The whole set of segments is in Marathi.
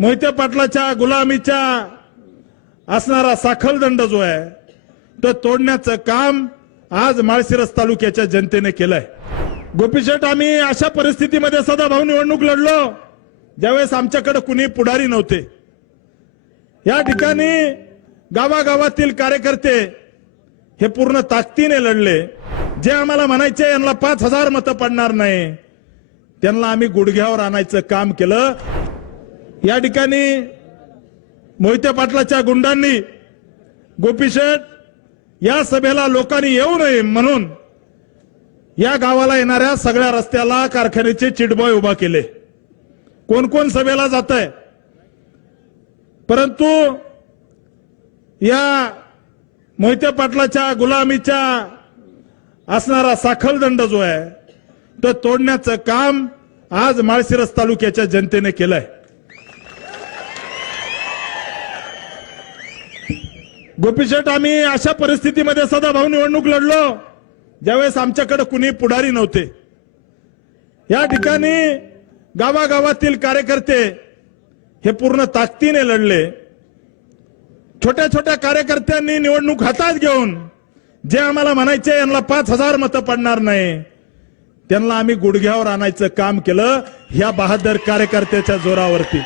मोहिते पाटलाच्या गुलामीच्या असणारा साखलदंड जो आहे तो तोडण्याचं काम आज माळशिरस तालुक्याच्या जनतेने केलंय. गोपीशेठ आम्ही अशा परिस्थितीमध्ये सदाभाऊ निवडणूक लढलो ज्यावेळेस आमच्याकडे कुणी पुढारी नव्हते. या ठिकाणी गावागावातील कार्यकर्ते हे पूर्ण ताकदीने लढले. जे आम्हाला म्हणायचे यांना पाच हजार मतं पडणार नाही. त्यांना आम्ही गुडघ्यावर आणायचं काम केलं. या ठिकाणी मोहिते पाटलाच्या गुंडांनी गोपीशेठ या सभेला लोकांनी येऊ नये म्हणून या गावाला येणाऱ्या सगळ्या रस्त्याला कारखान्याचे चिटबॉय उभा केले. कोण कोण सभेला जात आहे परंतु या मोहिते पाटलाच्या गुलामीच्या असणारा साखळदंड जो आहे तो तोडण्याचं काम आज माळशिरस तालुक्याच्या जनतेने केलंय. गोपीशेठ आम्ही अशा परिस्थितीमध्ये सदाभाऊ निवडणूक लढलो ज्यावेळेस आमच्याकडे कुणी पुढारी नव्हते. या ठिकाणी गावागावातील कार्यकर्ते हे पूर्ण ताकदीने लढले. छोट्या छोट्या कार्यकर्त्यांनी निवडणूक हातात घेऊन जे आम्हाला म्हणायचे यांना पाच हजार मतं पडणार नाही. त्यांना आम्ही गुडघ्यावर आणायचं काम केलं ह्या बहादर कार्यकर्त्याच्या जोरावरती.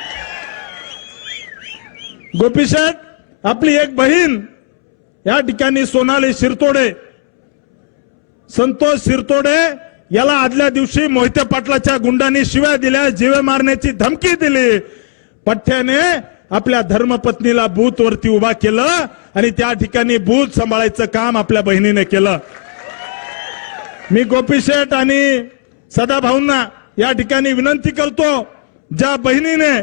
गोपीशेठ आपली एक बहीण या ठिकाणी सोनाली शिरतोडे संतोष शिरतोडे याला आदल्या दिवशी मोहिते पाटलाच्या गुंडांनी शिव्या दिल्या जीवे मारण्याची धमकी दिली. पठ्याने आपल्या धर्मपत्नीला बूथ वरती उभा केलं आणि त्या ठिकाणी बूथ सांभाळायचं काम आपल्या बहिणीने केलं. मी गोपीशेठ आणि सदाभाऊंना या ठिकाणी विनंती करतो ज्या बहिणीने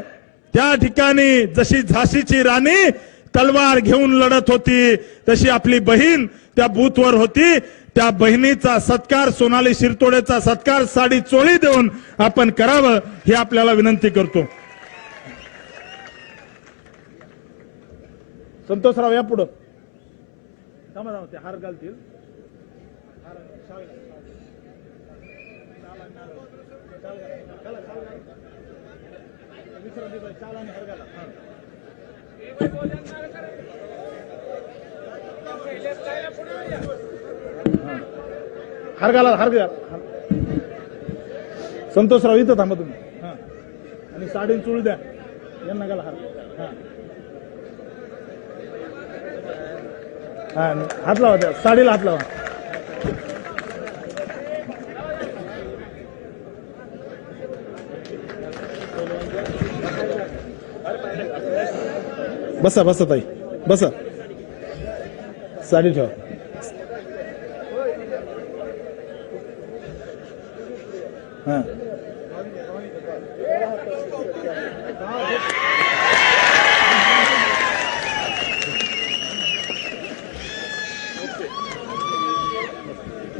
त्या ठिकाणी जशी झाशीची राणी तलवार घेऊन लढत होती. तशी आपली बहीण त्या बूथवर होती त्या बहिणीचा सत्कार सोनाली शिरतोडेचा सत्कार साडी चोळी देऊन आपण करावं ही आपल्याला विनंती करतो. संतोषराव या पुढं. थांबा, थांबा, ते हार घालतील. हार घाला हार घ्या संतोषराव इथं थांबा तुम्ही. हा. आणि साडी चुळू द्या. यांना घाला हार. हा. हात लावा त्या. साडीला हात लावा. बसा बसा ताई. बसा. साडी ठेवा. हा.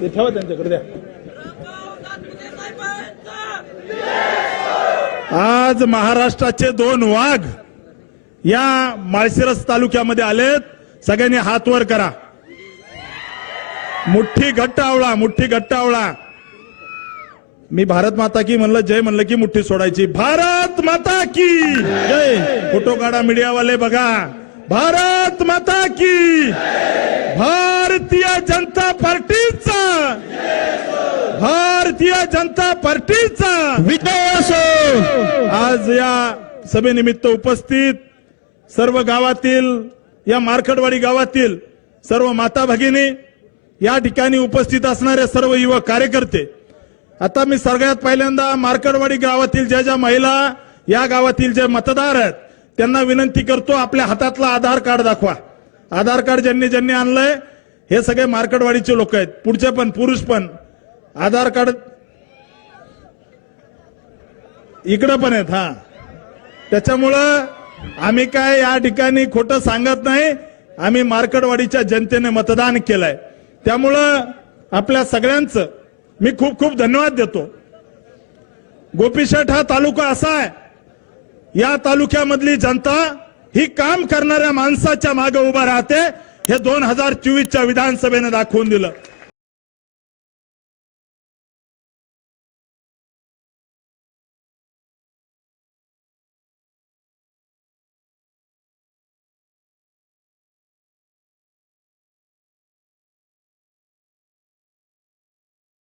ते ठेवा त्यांच्याकडे द्या. आज महाराष्ट्राचे दोन वाघ या माळशिरस तालुक्यामध्ये आलेत. सगळ्यांनी हात वर करा. मुठ्ठी घट्ट आवळा मुठ्ठी घट्ट आवळा. मी भारत माता की म्हणलं जय म्हणलं की मुठ्ठी सोडायची. भारत माता की! जय! फोटो काढा मीडियावाले बघा. भारत माता की! भारतीय जनता पार्टीचा! भारतीय जनता पार्टीचा! विजय असो! आज या सभेनिमित्त उपस्थित सर्व गावातील या मार्कडवाडी गावातील सर्व माता भगिनी या ठिकाणी उपस्थित असणारे सर्व युवक कार्यकर्ते आता मी सगळ्यात पहिल्यांदा मार्कडवाडी गावातील ज्या ज्या महिला या गावातील जे मतदार आहेत त्यांना विनंती करतो आपल्या हातातला आधार कार्ड दाखवा. आधार कार्ड ज्यांनी ज्यांनी आणलंय हे सगळे मार्कडवाडीचे लोक आहेत. पुढचे पण पुरुष पण. आधार कार्ड इकडं पण आहेत हा. त्याच्यामुळं आम्ही काय या ठिकाणी खोटं सांगत नाही आम्ही मार्कडवाडीच्या जनतेने मतदान केलंय. त्यामुळं आपल्या सगळ्यांचं मी खूप खूप धन्यवाद देतो. गोपीशेठ हा तालुका असा आहे या तालुक्यामधली जनता ही काम करणाऱ्या माणसाच्या मागे उभा राहते हे दोन हजार चोवीसच्या विधानसभेने दाखवून दिलं.